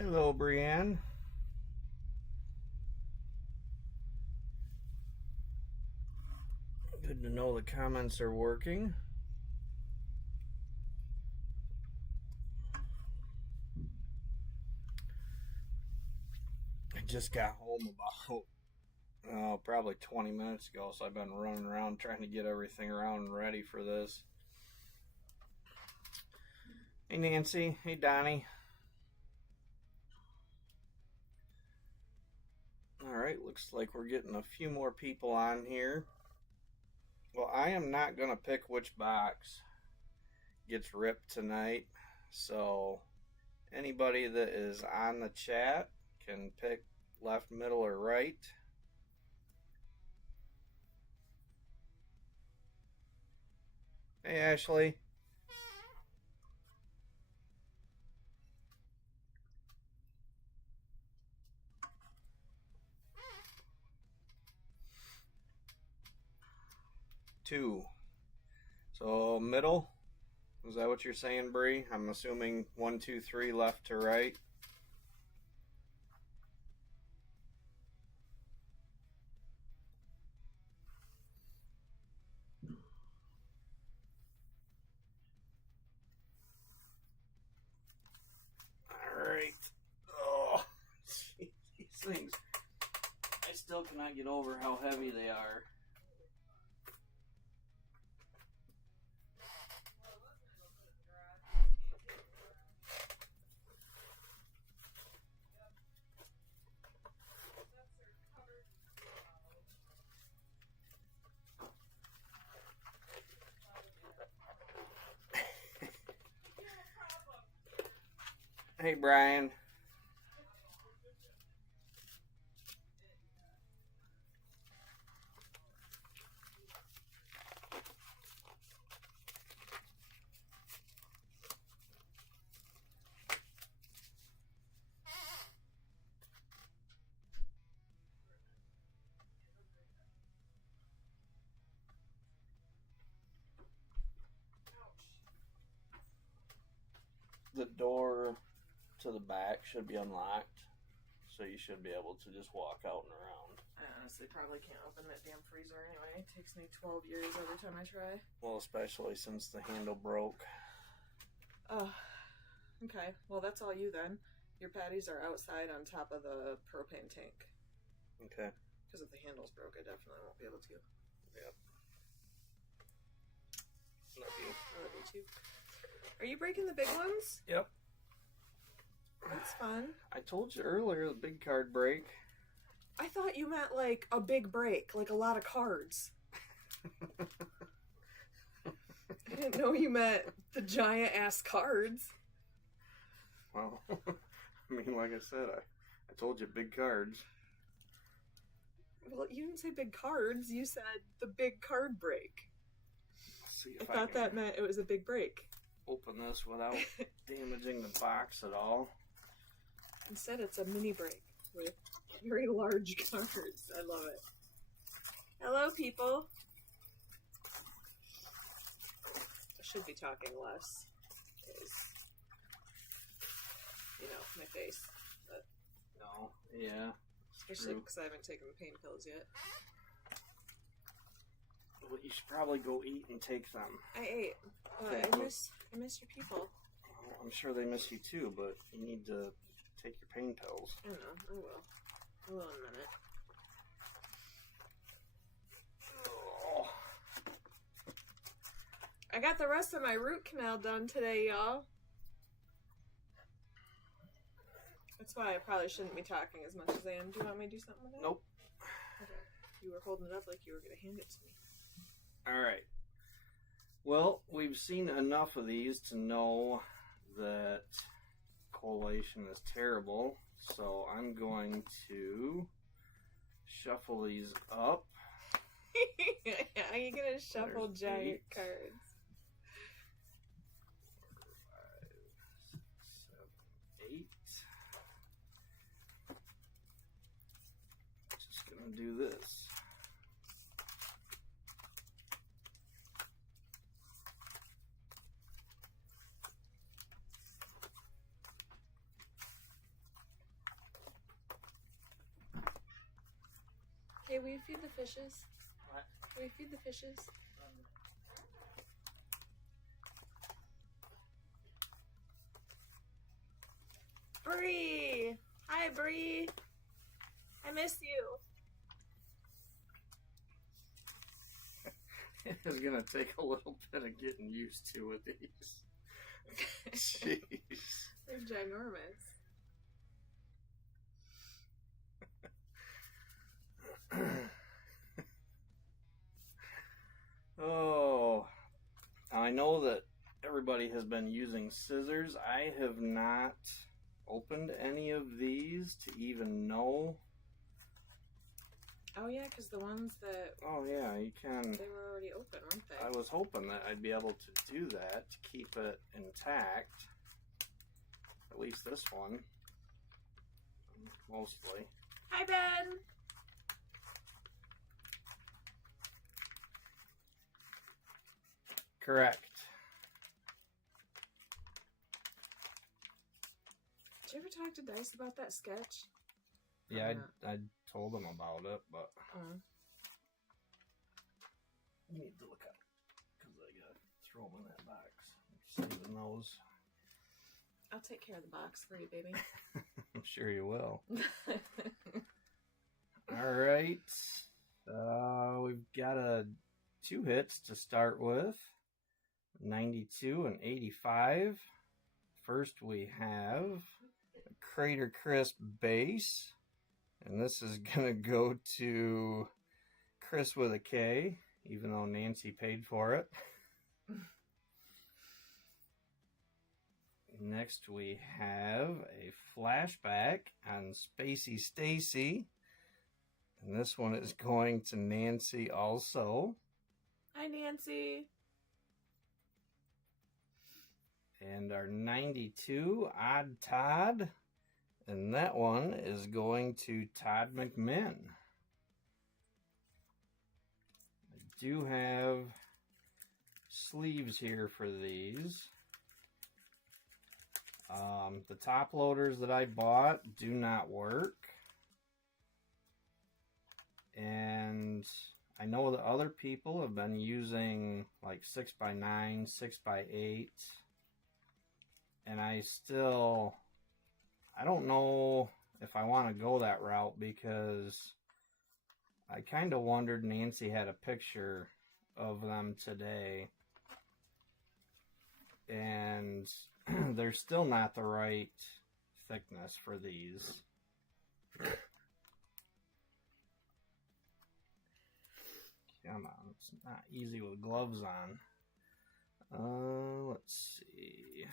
Hello, Brienne. Good to know the comments are working. I just got home about probably 20 minutes ago, so I've been running around trying to get everything around and ready for this. Hey, Nancy. Hey, Donnie. Alright, looks like we're getting a few more people on here. Well, I am not going to pick which box gets ripped tonight, so anybody that is on the chat can pick left, middle, or right. Hey, Ashley. Two. So middle, is that what you're saying, Bree? I'm assuming 1, 2, 3, left to right. All right. Oh, these things. I still cannot get over how heavy they are. Hey, Brian. The door to the back should be unlocked, so you should be able to just walk out and around. I honestly probably can't open that damn freezer anyway. It takes me 12 years every time I try. Well, especially since the handle broke. Oh, okay. Well, that's all you then. Your patties are outside on top of the propane tank. Okay. Because if the handle's broke, I definitely won't be able to. Yep. Love you. I love you too. Are you breaking the big ones? Yep. That's fun. I told you earlier, the big card break. I thought you meant like a big break, like a lot of cards. I didn't know you meant the giant ass cards. Well, I mean, like I said, I told you big cards. Well, you didn't say big cards. You said the big card break. Let's see I if thought that meant it was a big break. Open this without damaging the box at all. Instead, it's a mini break with very large cards. I love it. Hello, people. I should be talking less because, you know, my face. But No, yeah. especially because I haven't taken the pain pills yet. Well, you should probably go eat and take them. I ate. Okay. I miss your people. Well, I'm sure they miss you too, but you need to take your pain pills. I know. I will. I will in a minute. Oh. I got the rest of my root canal done today, y'all. That's why I probably shouldn't be talking as much as I am. Do you want me to do something with it? Nope. Okay. You were holding it up like you were going to hand it to me. All right. Well, we've seen enough of these to know that collation is terrible. So I'm going to shuffle these up. How are you going to shuffle There's giant 8. cards? 4, 5, 6, 7, 8. Just gonna do this. PK, will you feed the fishes? What? Will you feed the fishes? Bree! Hi, Bree! I miss you. It's gonna take a little bit of getting used to with these. Jeez. They're ginormous. Oh, I know that everybody has been using scissors. I have not opened any of these to even know. Oh yeah, because the ones that Oh yeah, you can. they were already open, weren't they? I was hoping that I'd be able to do that to keep it intact. At least this one. Mostly. Hi, Ben! Correct. Did you ever talk to Dice about that sketch? Yeah, I told him about it, but you need to look up because I gotta throw them in that box. I'm saving those. I'll take care of the box for you, baby. I'm sure you will. All right. We've got two hits to start with. 92 and 85. First we have a Crater Crisp base. And this is going to go to Chris with a K, even though Nancy paid for it. Next we have a flashback on Spacey Stacy. And this one is going to Nancy also. Hi, Nancy. And our 92, Odd Todd. And that one is going to Todd McMinn. I do have sleeves here for these. The top loaders that I bought do not work. And I know that other people have been using like 6x9, 6x8. And I don't know if I want to go that route because I kind of wondered Nancy had a picture of them today. And they're still not the right thickness for these. Come on, it's not easy with gloves on. Let's see.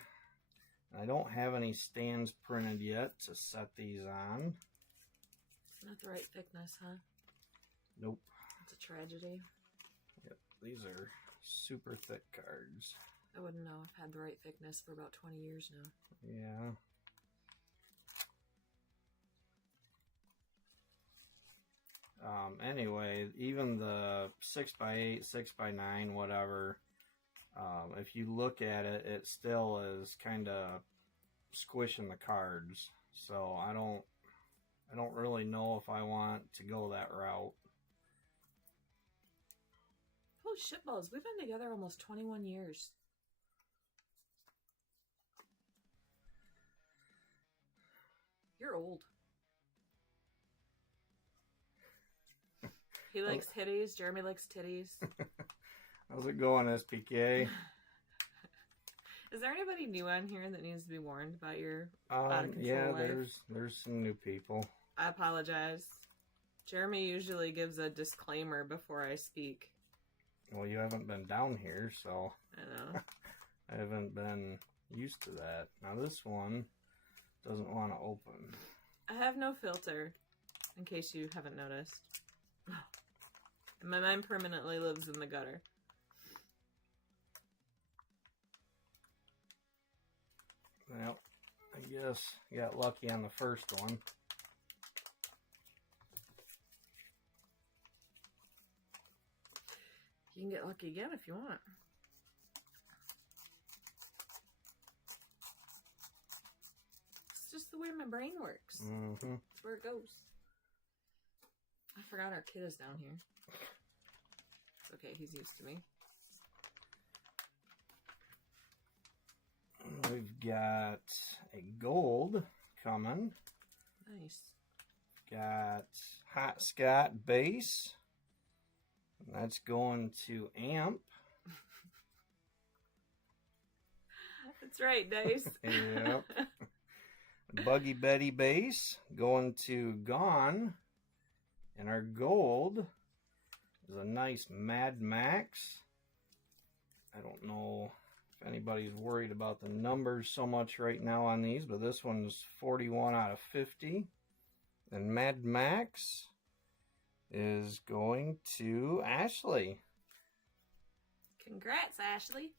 I don't have any stands printed yet to set these on. Not the right thickness, huh? Nope. It's a tragedy. Yep, these are super thick cards. I wouldn't know. I've had the right thickness for about 20 years now. Yeah. Anyway, even the 6x8, 6x9, whatever, if you look at it, it still is kind of squishing the cards. So I don't really know if I want to go that route. Holy shitballs, we've been together almost 21 years. You're old. He likes titties. Jeremy likes titties. How's it going, SPK? Is there anybody new on here that needs to be warned about your out of control yeah, life? there's some new people. I apologize. Jeremy usually gives a disclaimer before I speak. Well, you haven't been down here, so I know. I haven't been used to that. Now this one doesn't want to open. I have no filter, in case you haven't noticed. And my mind permanently lives in the gutter. Well, I guess you got lucky on the first one. You can get lucky again if you want. It's just the way my brain works. Mm-hmm. It's where it goes. I forgot our kid is down here. It's okay, he's used to me. We've got a gold coming. Nice. Got Hot Scott base. And that's going to Amp. That's right, Dice. Yep. Buggy Betty base going to Gone. And our gold is a nice Mad Max. I don't know if anybody's worried about the numbers so much right now on these, but this one's 41 out of 50. And Mad Max is going to Ashley. Congrats, Ashley.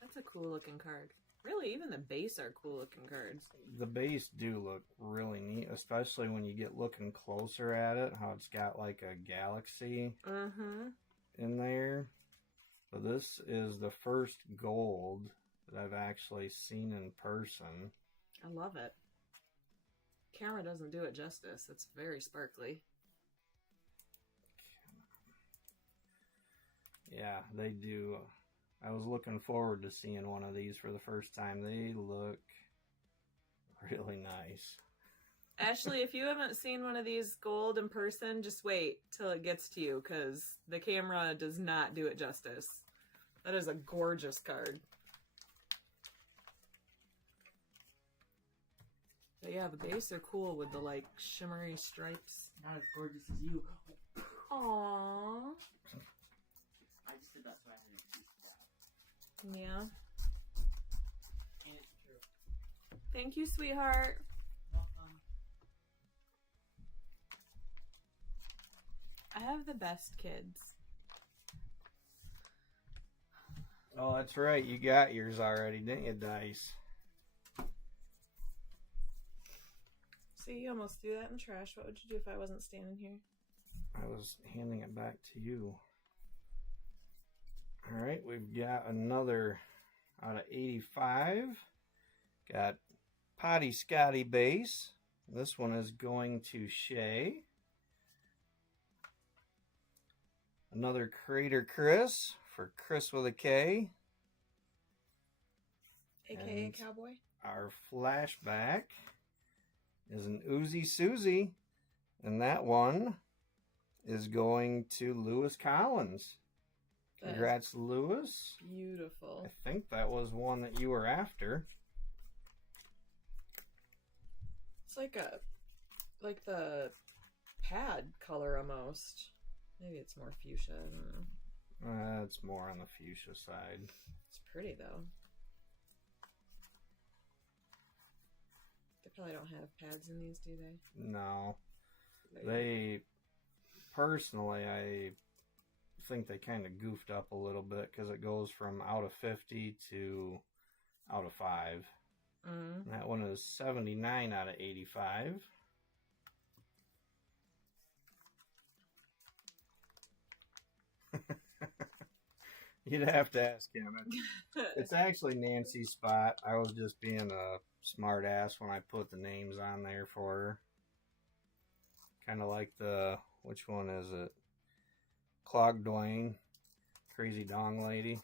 That's a cool looking card. Really, even the base are cool looking cards. The base do look really neat, especially when you get looking closer at it, how it's got like a galaxy in there. But this is the first gold that I've actually seen in person. I love it. Camera doesn't do it justice. It's very sparkly. Yeah, they do. I was looking forward to seeing one of these for the first time. They look really nice. Ashley, if you haven't seen one of these gold in person, just wait till it gets to you, because the camera does not do it justice. That is a gorgeous card. But yeah, the base are cool with the like shimmery stripes. Not as gorgeous as you. Aww. I just did that so I had an excuse for that. Yeah. And it's true. Thank you, sweetheart. Welcome. I have the best kids. Oh, that's right. You got yours already, didn't you, Dice? See, you almost threw that in the trash. What would you do if I wasn't standing here? I was handing it back to you. All right, we've got another out of 85. Got Potty Scotty base. This one is going to Shay. Another Crater Chris for Chris with a K. AKA And Cowboy. our flashback is an Uzi Susie. And that one is going to Lewis Collins. Congrats, Lewis. Beautiful. I think that was one that you were after. It's like the pad color almost. Maybe it's more fuchsia. I don't know. It's more on the fuchsia side. It's pretty though. They probably don't have pads in these, do they? No. They, personally, I think they kind of goofed up a little bit because it goes from out of 50 to out of 5. Mm. That one is 79 out of 85. You'd have to ask him. It's actually Nancy's spot. I was just being a smart ass when I put the names on there for her. Kind of like the, which one is it? Clog Dwayne, Crazy Dong Lady.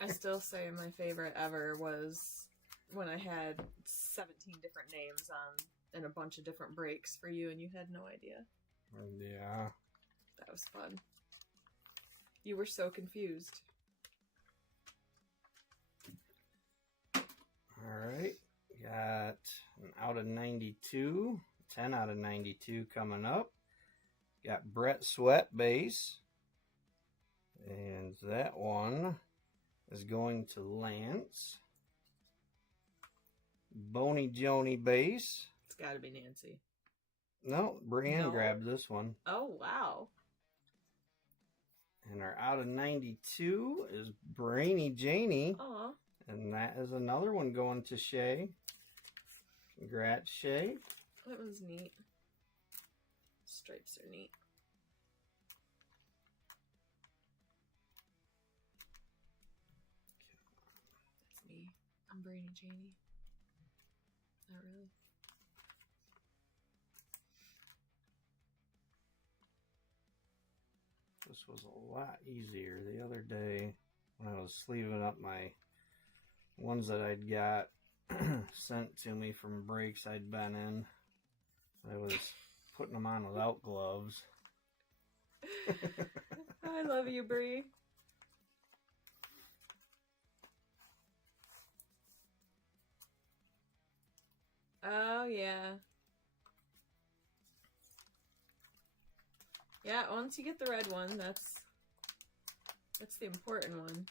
I still say my favorite ever was when I had 17 different names on and a bunch of different breaks for you and you had no idea. Yeah. That was fun. You were so confused. Alright. Got an out of 92. 10 out of 92 coming up. Got Brett Sweat base. And that one is going to Lance. Boney Joni base. It's got to be Nancy. No, Brienne No. grabbed this one. Oh, wow. And our out of 92 is Brainy Janie. Aw. And that is another one going to Shay. Congrats, Shay. That one's neat. Stripes are neat. That's me. I'm Brainy Janie. Not really. This was a lot easier the other day when I was sleeving up my ones that I'd got sent to me from breaks I'd been in. I was putting them on without gloves. I love you, Bree. Oh, yeah. Yeah, once you get the red one, that's the important one.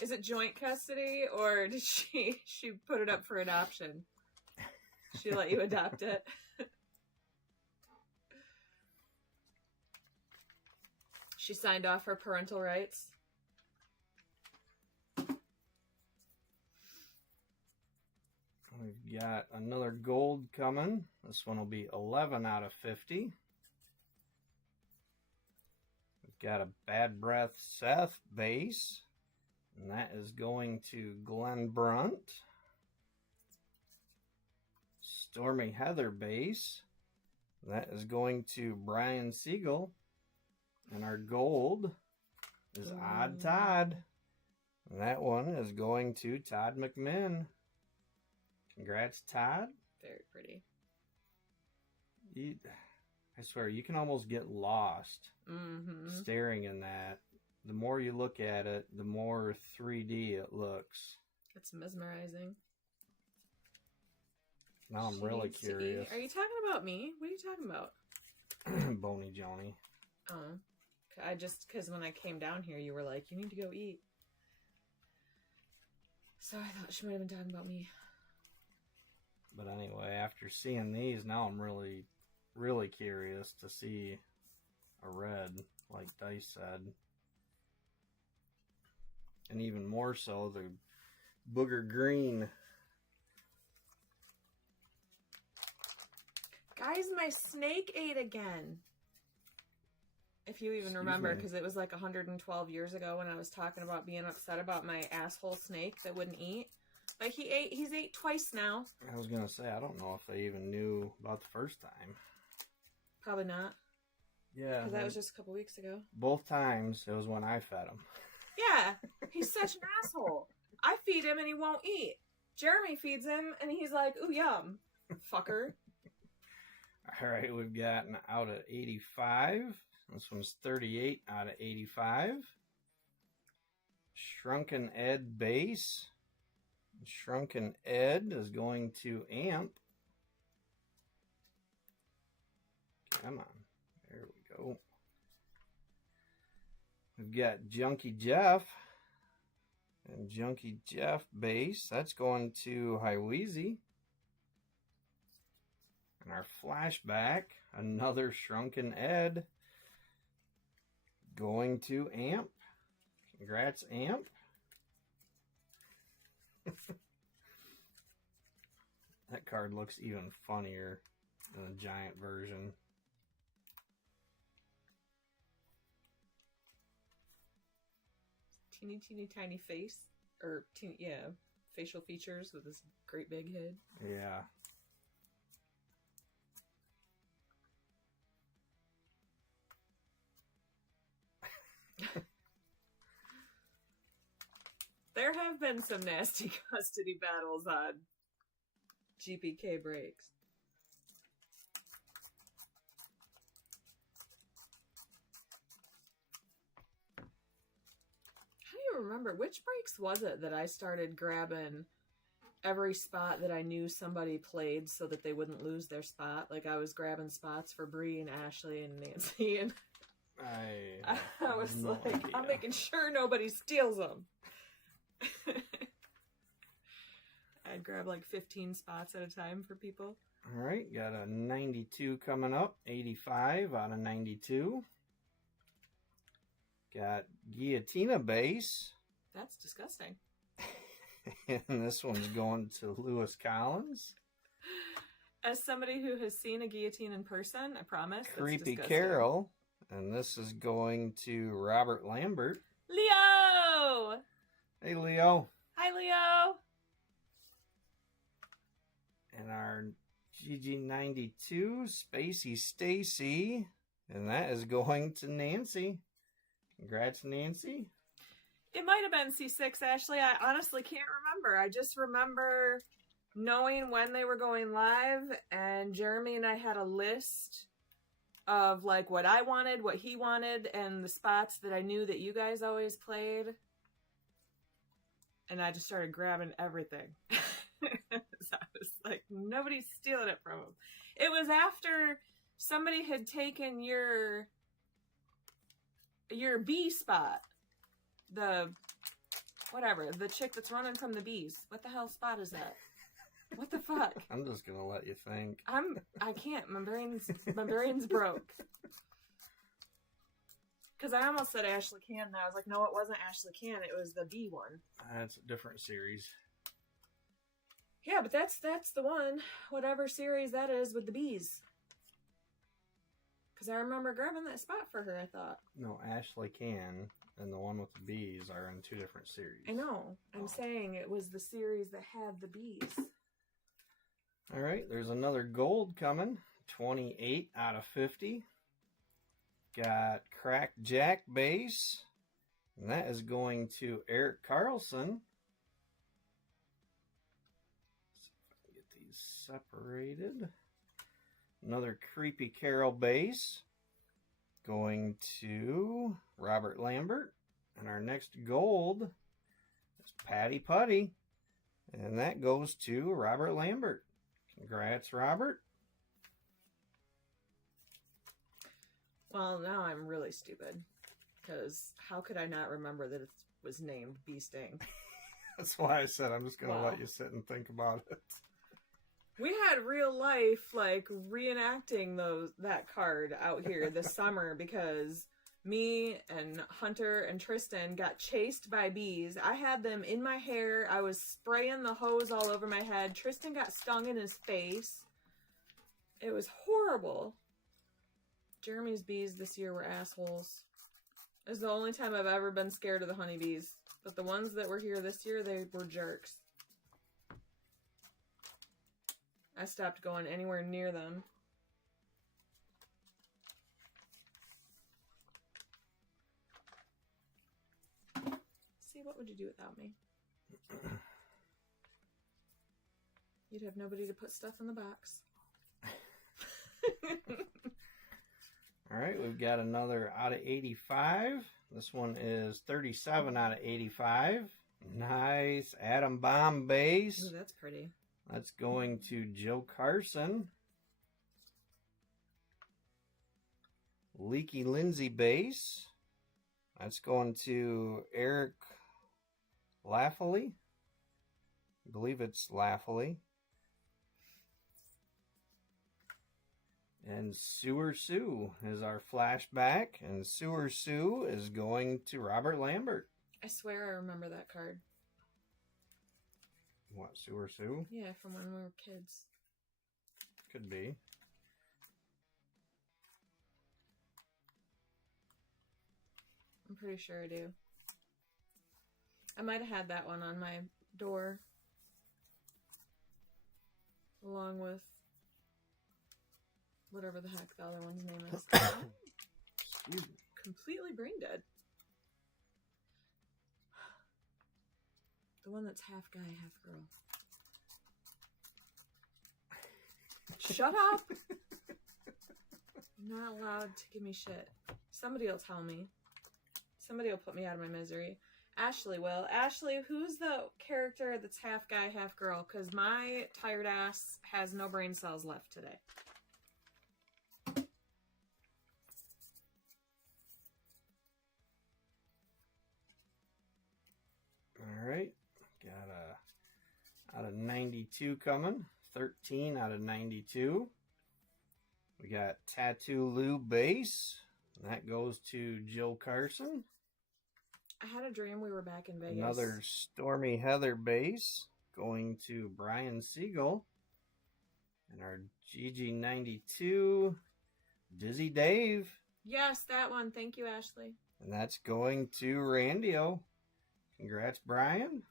Is it joint custody, or did she put it up for adoption? She let you adopt it? She signed off her parental rights? We've got another gold coming. This one will be 11 out of 50. We've got a Bad Breath Seth base. And that is going to Glenn Brunt. Stormy Heather base. That is going to Brian Siegel. And our gold is Odd Todd. And that one is going to Todd McMinn. Congrats, Todd. Very pretty. I swear, you can almost get lost staring in that. The more you look at it, the more 3D it looks. It's mesmerizing. Now I'm really curious. Are you talking about me? What are you talking about? Boney Joni. Oh. Because when I came down here, you were like, you need to go eat. So I thought she might have been talking about me. But anyway, after seeing these, now I'm really, really curious to see a red, like Dice said. And even more so, the booger green. Guys, my snake ate again. If you even remember, because it was like 112 years ago when I was talking about being upset about my asshole snake that wouldn't eat. But he's ate twice now. I was going to say, I don't know if they even knew about the first time. Probably not. Yeah. Because that was just a couple weeks ago. Both times, it was when I fed him. Yeah, he's such an asshole. I feed him and he won't eat. Jeremy feeds him and he's like, ooh, yum. Fucker. All right, we've gotten out of 85. This one's 38 out of 85. Shrunken Ed base. Shrunken Ed is going to Amp. Come on. There we go. We've got Junkie Jeff. And Junkie Jeff base. That's going to Hiweezy. And our flashback, another Shrunken Ed. Going to Amp. Congrats, Amp. That card looks even funnier than the giant version. Teeny, teeny, tiny face. Or, facial features with this great big head. Yeah. There have been some nasty custody battles on GPK breaks. How do you remember? Which breaks was it that I started grabbing every spot that I knew somebody played so that they wouldn't lose their spot? Like I was grabbing spots for Bree and Ashley and Nancy, and I was like, idea. I'm making sure nobody steals them. I'd grab like 15 spots at a time for people. All right, got a 92 coming up, 85 out of 92. Got Guillotina base. That's disgusting. And this one's going to Lewis Collins. As somebody who has seen a guillotine in person, I promise. Creepy Carol. And this is going to Robert Lambert. Leo! Hey, Leo. Hi, Leo. And GG92, Spacey Stacy. And that is going to Nancy. Congrats, Nancy. It might have been C6, Ashley. I honestly can't remember. I just remember knowing when they were going live, and Jeremy and I had a list of like what I wanted, what he wanted, and the spots that I knew that you guys always played. And I just started grabbing everything. So I was like, nobody's stealing it from him. It was after somebody had taken your bee spot. The chick that's running from the bees. What the hell spot is that? What the fuck? I'm just gonna let you think. I can't. My brain's broke. Because I almost said Ashley Can, and I was like, no, it wasn't Ashley Can. It was the bee one. That's a different series. Yeah, but that's the one. Whatever series that is with the bees. Because I remember grabbing that spot for her, I thought. No, Ashley Can and the one with the bees are in two different series. I know. I'm saying it was the series that had the bees. All right, there's another gold coming. 28 out of 50. Got Cracked Jack base. And that is going to Eric Carlson. See if I can get these separated. Another Creepy Carol base. Going to Robert Lambert. And our next gold is Patty Putty. And that goes to Robert Lambert. Congrats, Robert. Well, now I'm really stupid. Because how could I not remember that it was named Bee Sting? That's why I said I'm just going to Wow. let you sit and think about it. We had real life, like, reenacting that card out here this summer because me and Hunter and Tristan got chased by bees. I had them in my hair. I was spraying the hose all over my head. Tristan got stung in his face. It was horrible. Jeremy's bees this year were assholes. It was the only time I've ever been scared of the honeybees. But the ones that were here this year, they were jerks. I stopped going anywhere near them. See, what would you do without me? You'd have nobody to put stuff in the box. All right, we've got another out of 85. This one is 37 out of 85. Nice. Adam Bomb base. Ooh, that's pretty. That's going to Joe Carson. Leaky Lindsay base. That's going to Eric Laffley. I believe it's Laffley. And Sewer Sue is our flashback. And Sewer Sue is going to Robert Lambert. I swear I remember that card. What, Sewer Sue? Yeah, from when we were kids. Could be. I'm pretty sure I do. I might have had that one on my door. Along with whatever the heck the other one's name is. Excuse me. Completely brain dead. The one that's half guy, half girl. Shut up! You're not allowed to give me shit. Somebody will tell me. Somebody will put me out of my misery. Ashley will. Ashley, who's the character that's half guy, half girl? Because my tired ass has no brain cells left today. All right. Got a out of 92 coming. 13 out of 92. We got Tattoo Lou base. And that goes to Jill Carson. I had a dream we were back in Vegas. Another Stormy Heather base going to Brian Siegel. And our GG92 Dizzy Dave. Yes, that one. Thank you, Ashley. And that's going to Randio. Congrats, Brian.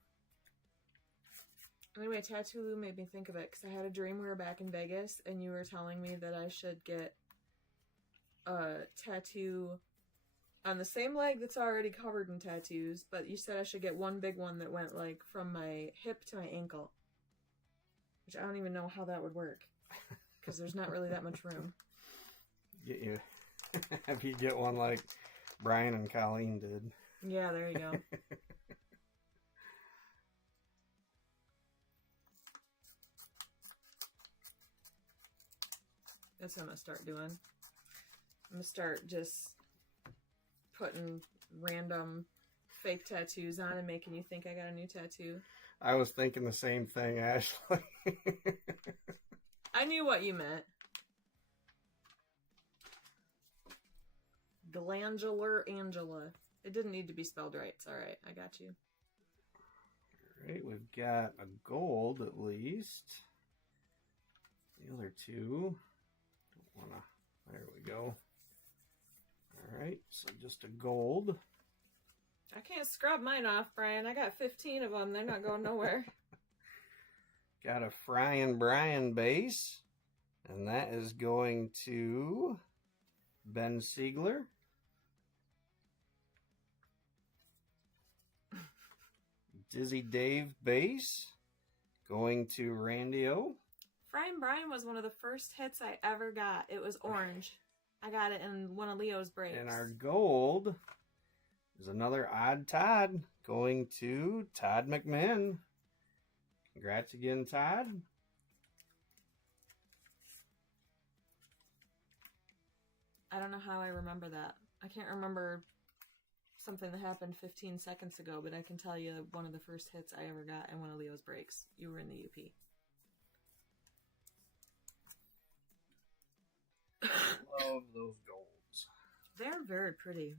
Anyway, Tattoo made me think of it because I had a dream we were back in Vegas and you were telling me that I should get a tattoo on the same leg that's already covered in tattoos, but you said I should get one big one that went like from my hip to my ankle, which I don't even know how that would work because there's not really that much room. Get you. If you get one like Brian and Colleen did. Yeah, there you go. That's what I'm gonna start doing. I'm gonna start just putting random fake tattoos on and making you think I got a new tattoo. I was thinking the same thing, Ashley. I knew what you meant. Glandular Angela. It didn't need to be spelled right. It's alright. I got you. Alright, we've got a gold at least. The other two. Don't wanna. There we go. Alright, so just a gold. I can't scrub mine off, Brian. I got 15 of them. They're not going nowhere. Got a Frying Brian base. And that is going to Ben Siegler. Dizzy Dave base. Going to Randy O. Frying Brian was one of the first hits I ever got. It was orange. I got it in one of Leo's breaks. And our gold is another Odd Todd going to Todd McMahon. Congrats again, Todd. I don't know how I remember that. I can't remember something that happened 15 seconds ago, but I can tell you one of the first hits I ever got in one of Leo's breaks. You were in the UP. Love those golds. They're very pretty.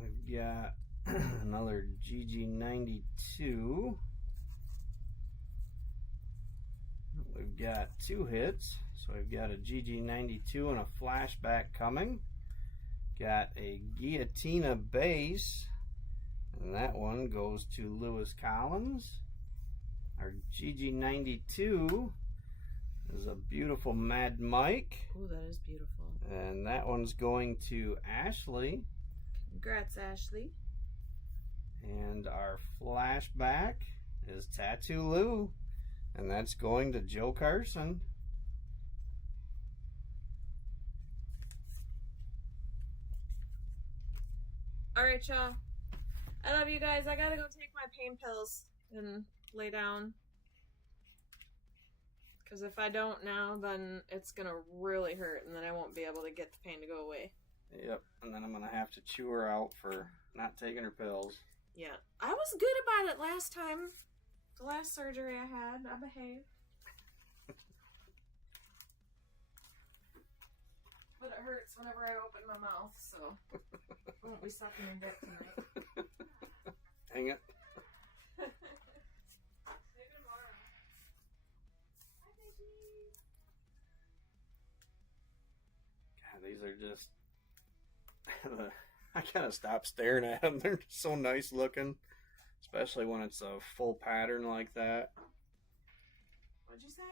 We've got another GG92. We've got two hits. So we've got a GG92 and a flashback coming. Got a Guillotina base. And that one goes to Lewis Collins. Our GG92 is a beautiful Mad Mike. Oh, that is beautiful. And that one's going to Ashley. Congrats, Ashley. And our flashback is Tattoo Lou. And that's going to Joe Carson. Alright, y'all. I love you guys. I gotta go take my pain pills and lay down. Because if I don't now, then it's gonna really hurt, and then I won't be able to get the pain to go away. Yep, and then I'm going to have to chew her out for not taking her pills. Yeah. I was good about it last time. The last surgery I had. I behaved. But it hurts whenever I open my mouth, so I won't be sucking your dick tonight. Hang it. Maybe tomorrow. Hi, baby. God, these are just... I kind of stopped staring at them. They're so nice looking. Especially when it's a full pattern like that. What'd you say?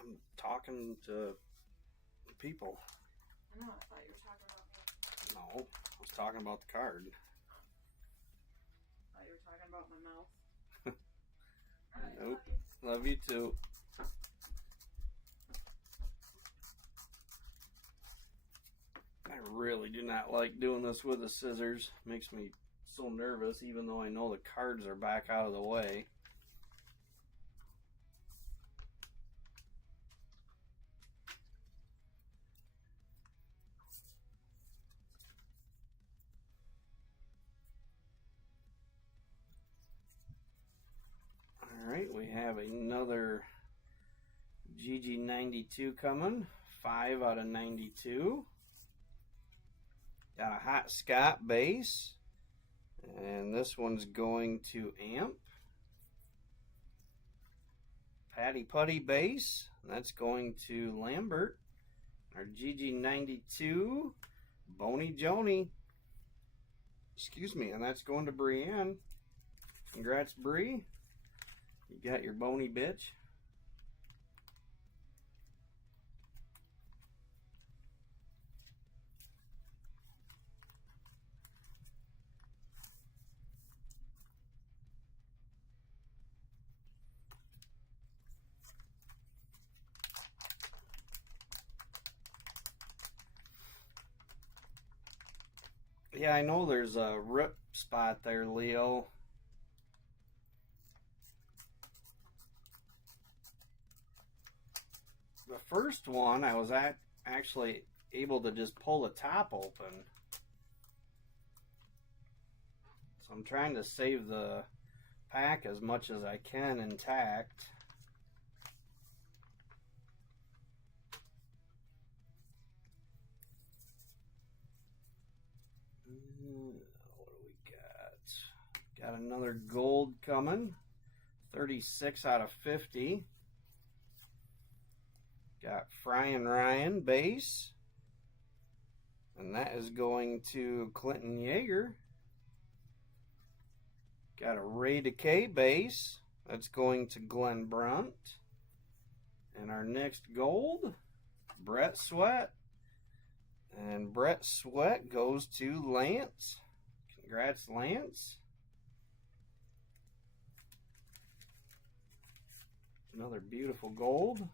I'm talking to people. I know, I thought you were talking about me. No, I was talking about the card. I thought you were talking about my mouth. Alright, Nope. love you. Love you too. I really do not like doing this with the scissors. Makes me so nervous, even though I know the cards are back out of the way. Alright, we have another GG92 coming. 5 out of 92. Got a Hot Scott base. And this one's going to Amp. Patty Putty base. That's going to Lambert. Our GG92 Boney Joni. Excuse me, and that's going to Brienne. Congrats, Bree. You got your Boney bitch. Yeah, I know there's a rip spot there, Leo. The first one, I was actually able to just pull the top open. So I'm trying to save the pack as much as I can intact. What do we got? Got another gold coming. 36 out of 50. Got Fryin' Ryan base. And that is going to Clinton Yeager. Got a Ray Decay base. That's going to Glenn Brunt. And our next gold, Brett Sweat. And Brett Sweat goes to Lance. Congrats, Lance. Another beautiful gold.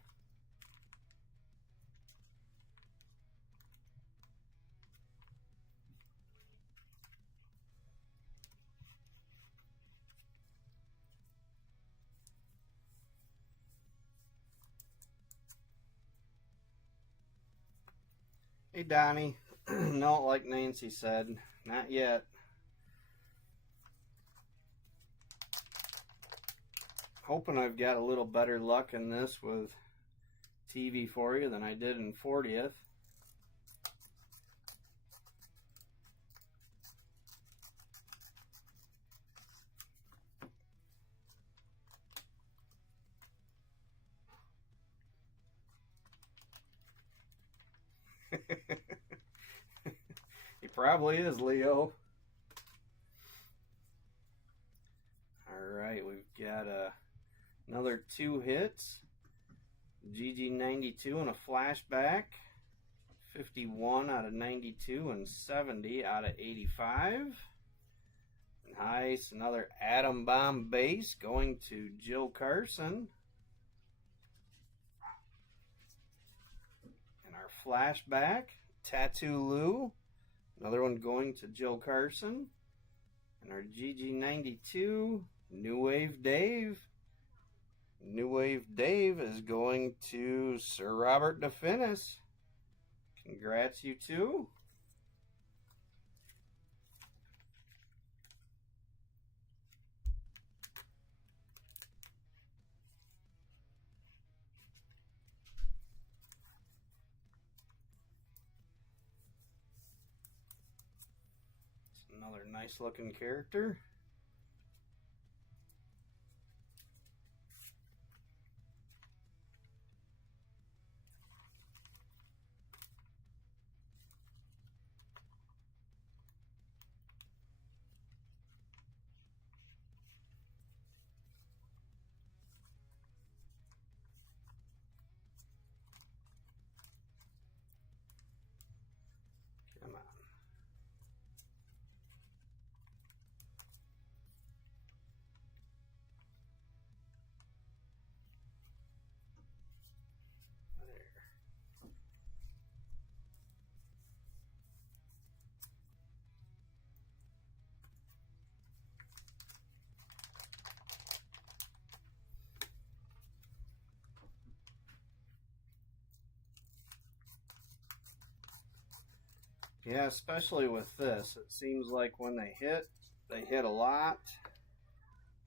Hey, Donnie. No, like Nancy said, not yet. Hoping I've got a little better luck in this with TV for you than I did in 40th. He probably is, Leo. Alright, we've got another 2 hits. GG92 and a flashback. 51 out of 92 and 70 out of 85. Nice. Another Atom Bomb base going to Jill Carson. And our flashback, Tattoo Lou. Another one going to Jill Carson. And our GG92, New Wave Dave. New Wave Dave is going to Sir Robert DeFinis. Congrats, you two. It's another nice looking character. Come on. There. Yeah, especially with this, it seems like when they hit a lot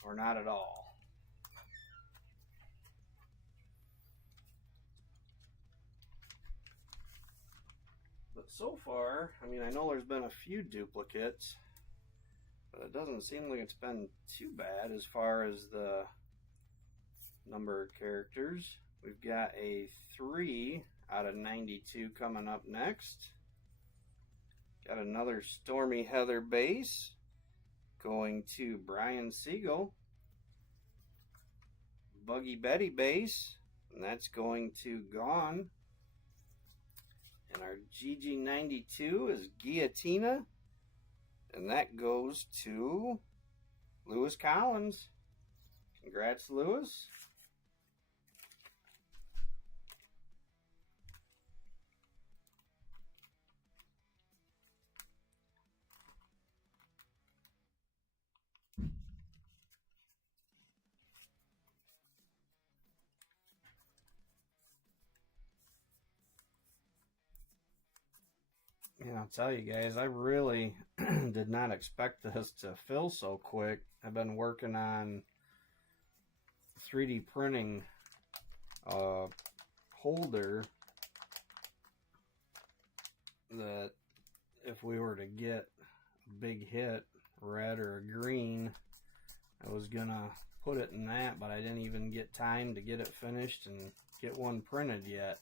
or not at all. But so far, I mean, I know there's been a few duplicates, but it doesn't seem like it's been too bad as far as the number of characters. We've got a 3 out of 92 coming up next. Got another Stormy Heather base going to Brian Siegel. Buggy Betty base, and that's going to Gone. And our GG92 is Guillotina, and that goes to Lewis Collins. Congrats, Lewis. And I'll tell you guys, I really did not expect this to fill so quick. I've been working on 3D printing a holder that if we were to get a big hit, red or green, I was gonna put it in that, but I didn't even get time to get it finished and get one printed yet.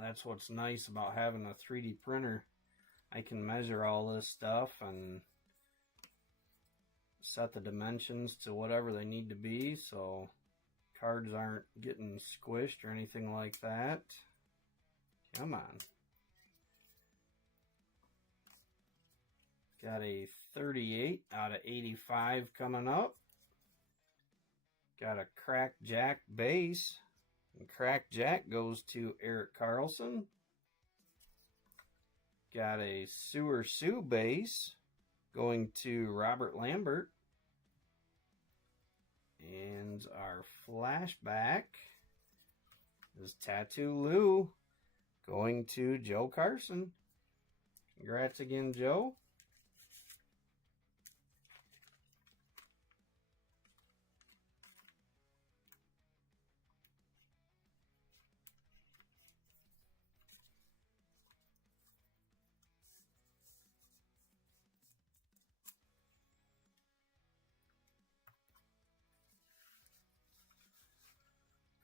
That's what's nice about having a 3D printer. I can measure all this stuff and set the dimensions to whatever they need to be, so cards aren't getting squished or anything like that. Come on. Got a 38 out of 85 coming up. Got a Crack Jack base. And Crack Jack goes to Eric Carlson. Got a Sewer Sue base going to Robert Lambert. And our flashback is Tattoo Lou going to Joe Carson. Congrats again, Joe.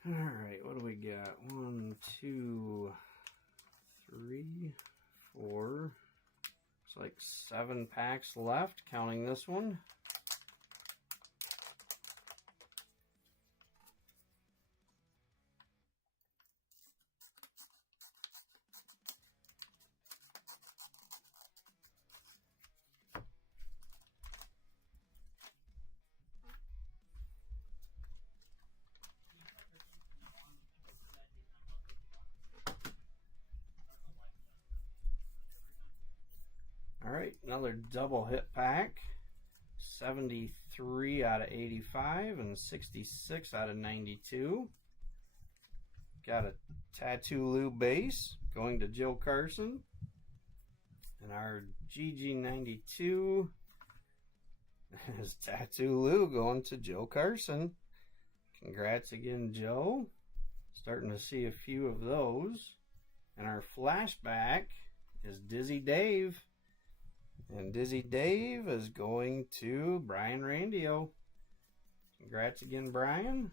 All right, what do we got? 1, 2, 3, 4. It's like 7 packs left, counting this one. All right, another double hit pack. 73 out of 85 and 66 out of 92. Got a Tattoo Lou base going to Jill Carson. And our GG92 is Tattoo Lou going to Joe Carson. Congrats again, Joe. Starting to see a few of those. And our flashback is Dizzy Dave. And Dizzy Dave is going to Brian Randio. Congrats again, Brian.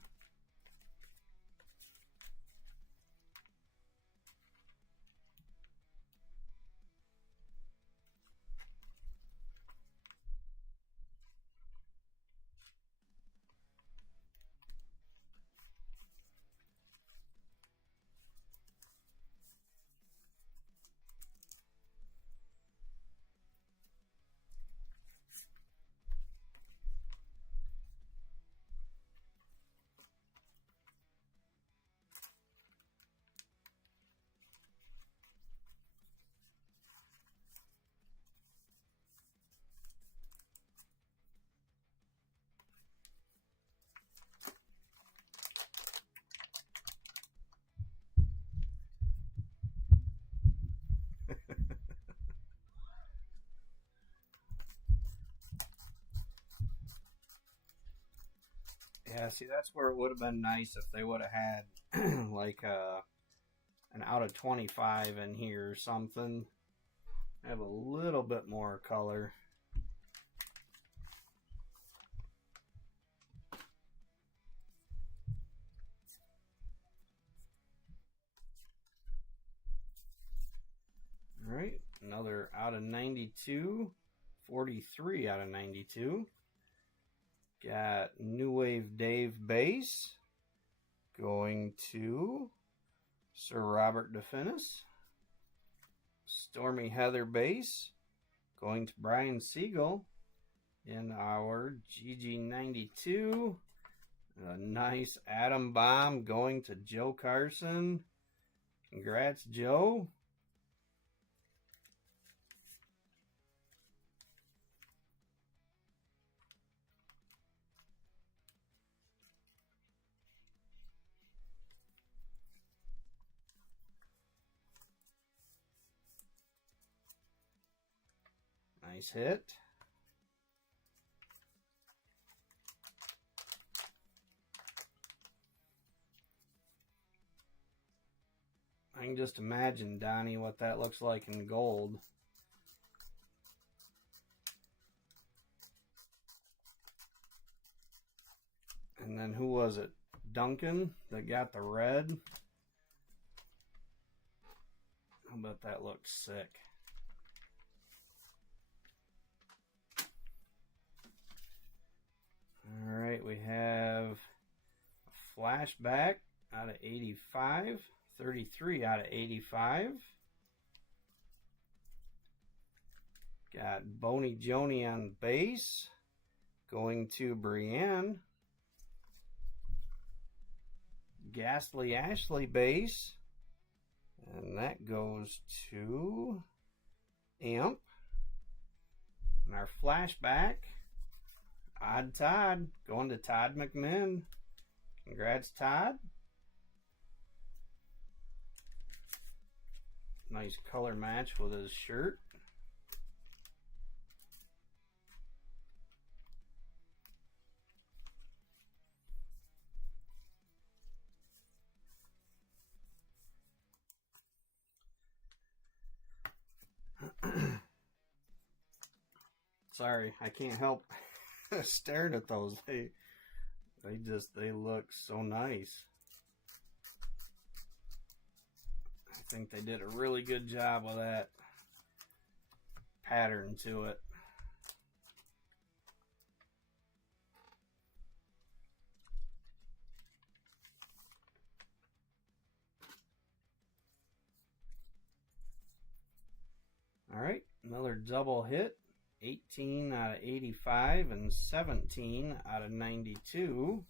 Yeah, see, that's where it would have been nice if they would have had like an out of 25 in here or something. Have a little bit more color. All right, another out of 92, 43 out of 92. Got New Wave Dave base going to Sir Robert DeFinis. Stormy Heather base going to Brian Siegel in our GG92. A nice Atom Bomb going to Joe Carson. Congrats, Joe. Nice hit. I can just imagine, Donnie, what that looks like in gold. And then who was it? Duncan that got the red. I bet that looks sick. All right, we have a flashback out of 85, 33 out of 85. Got Boney Joni on base, going to Brienne. Ghastly Ashley base, and that goes to Amp. And our flashback, Odd Todd, going to Todd McMinn. Congrats, Todd. Nice color match with his shirt. Sorry, I can't help staring at those. They look so nice. I think they did a really good job with that pattern to it. All right, another double hit. 18 out of 85 and 17 out of 92.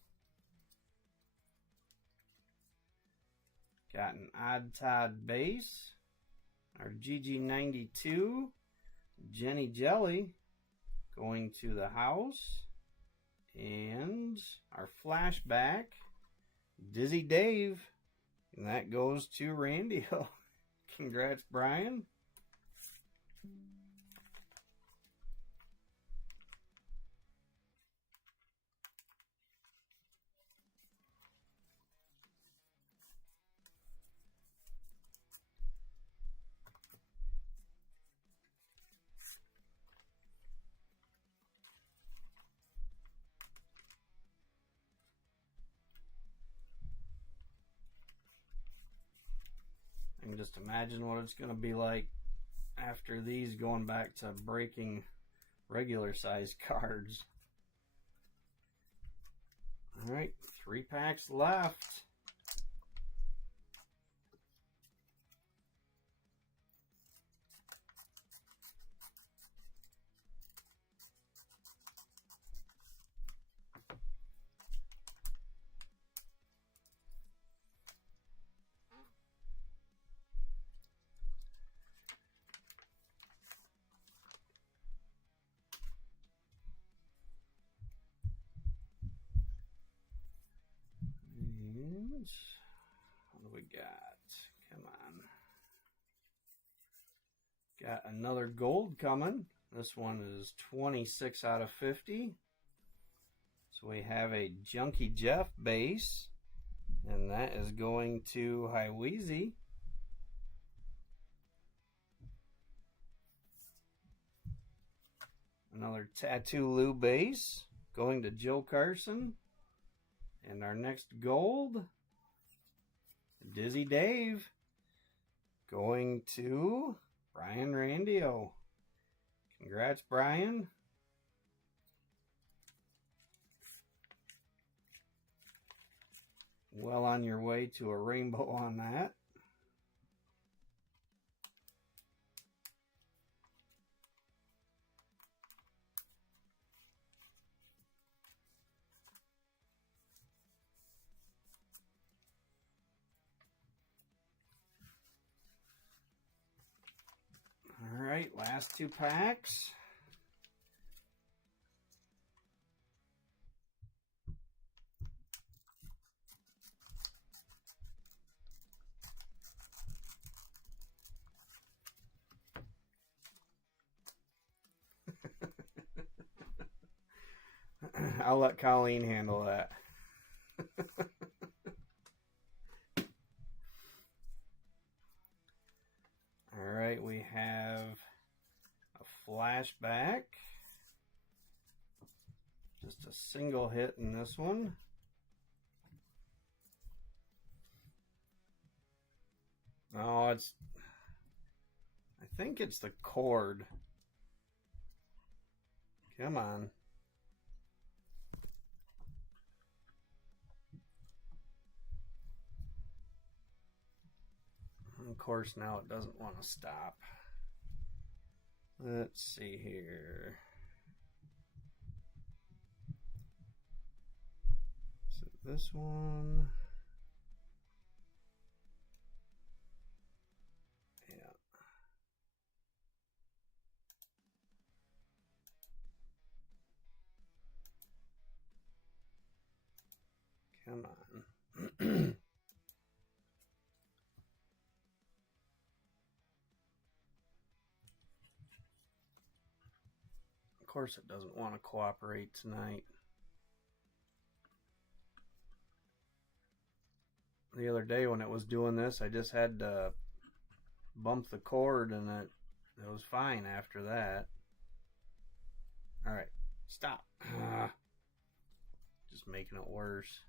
Got an Odd Todd base. Our GG92, Jenny Jelly, going to the house. And our flashback, Dizzy Dave. And that goes to Randy. Congrats, Brian. I can just imagine what it's going to be like after these, going back to breaking regular size cards. All right, 3 packs left. What do we got? Come on. Got another gold coming. This one is 26 out of 50. So we have a Junkie Jeff base, and that is going to Hiweezy. Another Tattoo Lou base going to Joe Carson. And our next gold, Dizzy Dave, going to Brian Randio. Congrats, Brian. Well on your way to a rainbow on that. All right, last 2 packs. I'll let Colleen handle that. All right, we have a flashback. Just a single hit in this one. Oh, I think it's the cord. Come on. Of course, now it doesn't want to stop. Let's see here. So this one. Yeah. Come on. Of course it doesn't want to cooperate tonight. The other day when it was doing this, I just had to bump the cord and it was fine after that. Alright, stop. Just making it worse.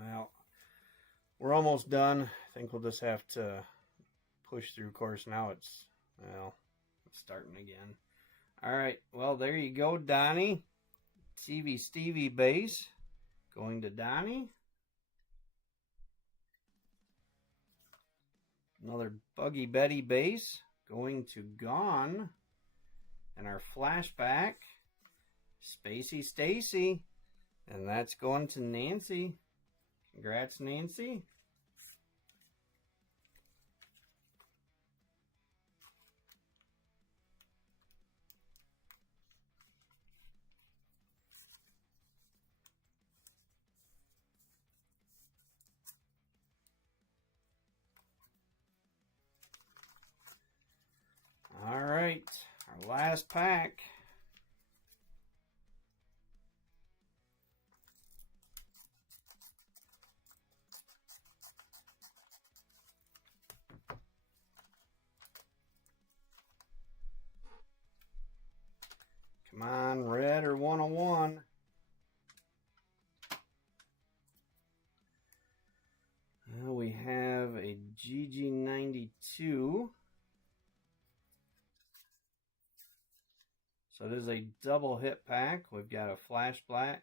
Well, we're almost done. I think we'll just have to push through. Of course, now it's starting again. All right, well, there you go, Donnie. TV Stevie base going to Donnie. Another Buggy Betty base going to Gone. And our flashback, Spacey Stacy. And that's going to Nancy. Congrats, Nancy. All right, our last pack. Come on, red or 101. Now we have a GG92. So it is a double hit pack. We've got a flashback,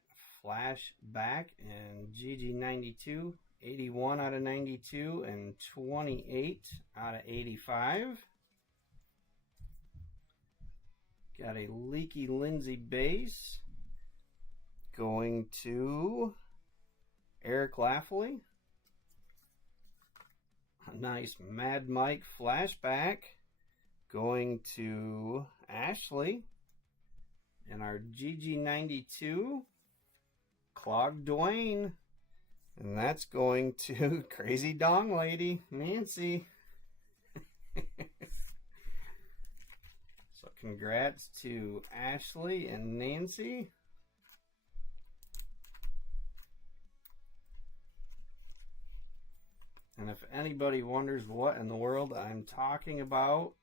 and GG92, 81 out of 92, and 28 out of 85. Got a Leaky Lindsay base going to Eric Laffley. A nice Mad Mike flashback going to Ashley. And our GG92 Clogged Dwayne. And that's going to Crazy Dong Lady, Nancy. So congrats to Ashley and Nancy. And if anybody wonders what in the world I'm talking about,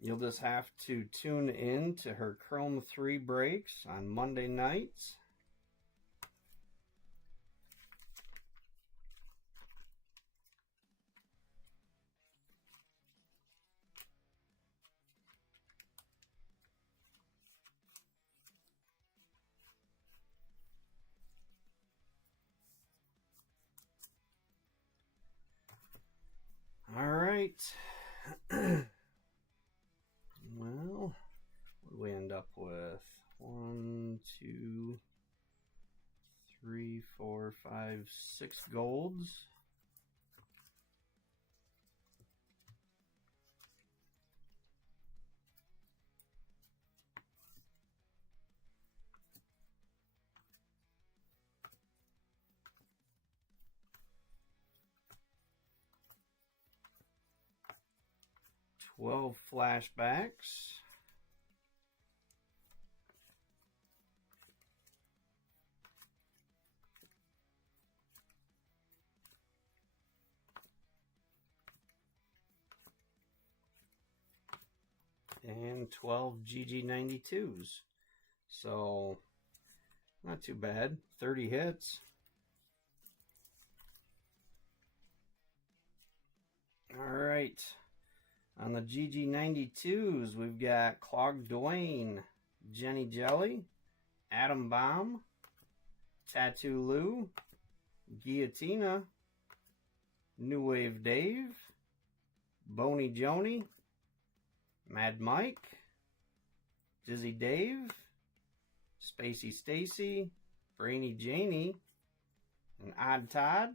you'll just have to tune in to her Chrome 3 breaks on Monday nights. All right. Well, what do we end up with? 1, 2, 3, 4, 5, 6 golds. Twelve flashbacks. And 12 GG92s. So, not too bad. 30 hits. Alright. On the GG92s, we've got Clogged Dwayne, Jenny Jelly, Atom Bomb, Tattoo Lou, Guillotina, New Wave Dave, Boney Joni, Mad Mike, Dizzy Dave, Spacey Stacy, Brainy Janie, and Odd Todd.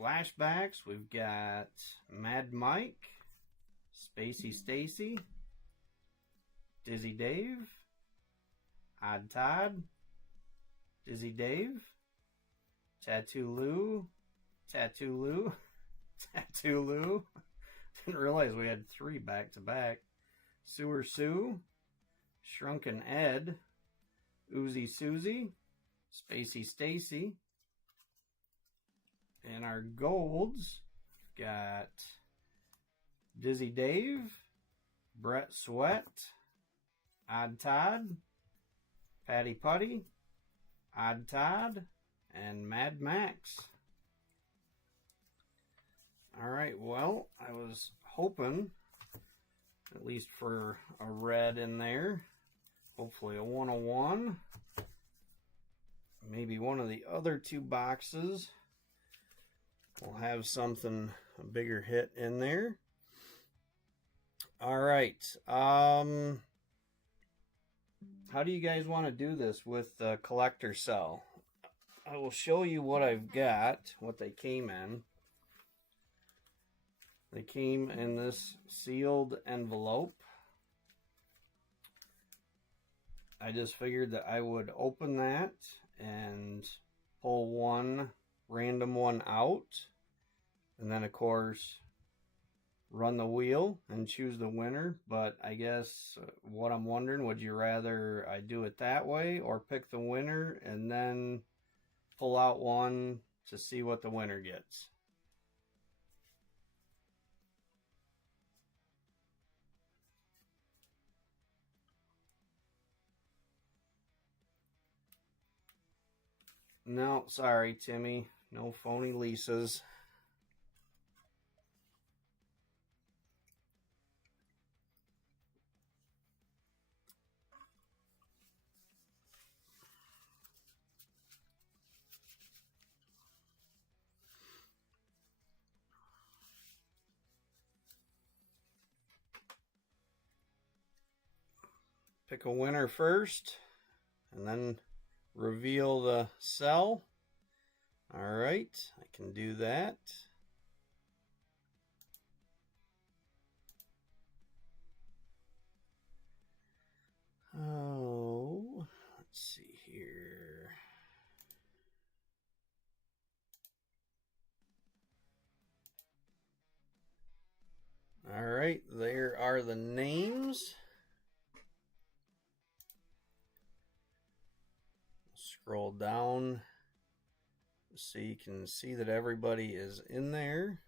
Flashbacks, we've got Mad Mike, Spacey Stacy, Dizzy Dave, Odd Todd, Dizzy Dave, Tattoo Lou, Tattoo Lou, Tattoo Lou. Didn't realize we had 3 back to back. Sewer Sue, Shrunken Ed, Uzi Susie, Spacey Stacy. And our golds, got Dizzy Dave, Brett Sweat, Odd Todd, Patty Putty, Odd Todd, and Mad Max. Alright, well, I was hoping, at least for a red in there, hopefully a 101, maybe one of the other 2 boxes. We'll have something, a bigger hit in there. All right. How do you guys want to do this with the collector cell? I will show you what I've got, what they came in. They came in this sealed envelope. I just figured that I would open that and pull one random one out, and then of course run the wheel and choose the winner. But I guess what I'm wondering, would you rather I do it that way or pick the winner and then pull out one to see what the winner gets? No, sorry, Timmy. No phony Lisas. Pick a winner first, and then reveal the cell. All right, I can do that. Oh, right, there are the names. Scroll down so you can see that everybody is in there.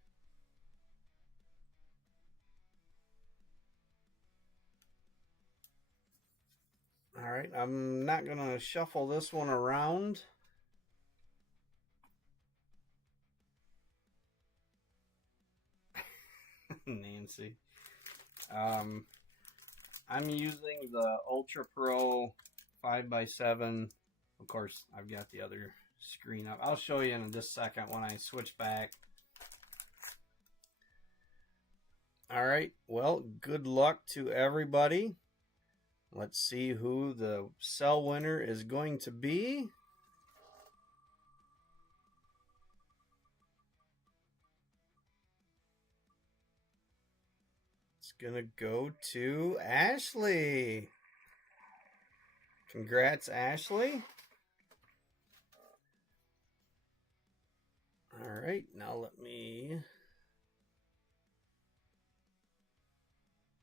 All right, I'm not going to shuffle this one around. Nancy. I'm using the Ultra Pro 5x7. Of course, I've got the other screen up. I'll show you in just a second when I switch back. All right, well, good luck to everybody. Let's see who the cell winner is going to be. It's going to go to Ashley. Congrats, Ashley. All right, now let me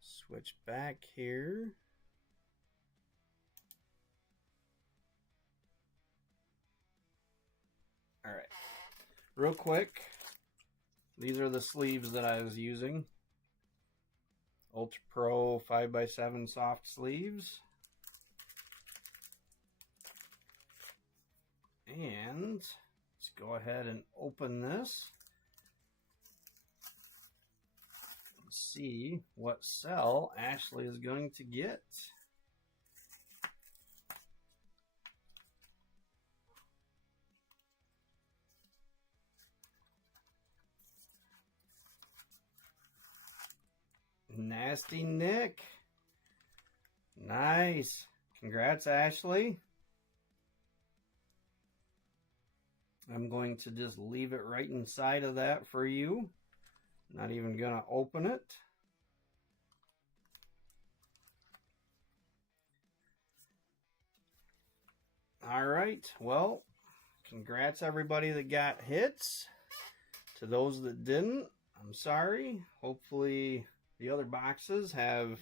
switch back here. All right, real quick, these are the sleeves that I was using. Ultra Pro 5x7 soft sleeves. And let's go ahead and open this and see what cell Ashley is going to get. Nasty Nick. Nice. Congrats, Ashley. I'm going to just leave it right inside of that for you. Not even going to open it. All right. Well, congrats everybody that got hits. To those that didn't, I'm sorry. Hopefully the other boxes have,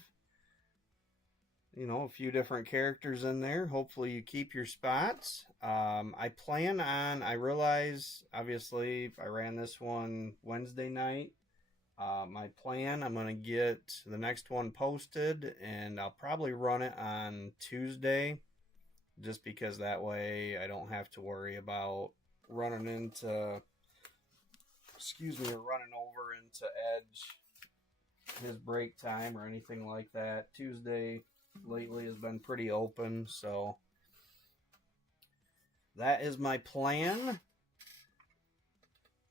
you know, a few different characters in there. Hopefully you keep your spots. I realize, obviously, I ran this one Wednesday night. My plan, I'm going to get the next one posted, and I'll probably run it on Tuesday, just because that way I don't have to worry about running over into Edge his break time or anything like that. Tuesday lately has been pretty open, so that is my plan.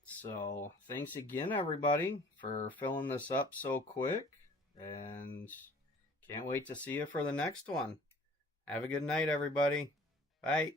So thanks again, everybody, for filling this up so quick, and can't wait to see you for the next one. Have a good night, everybody. Bye.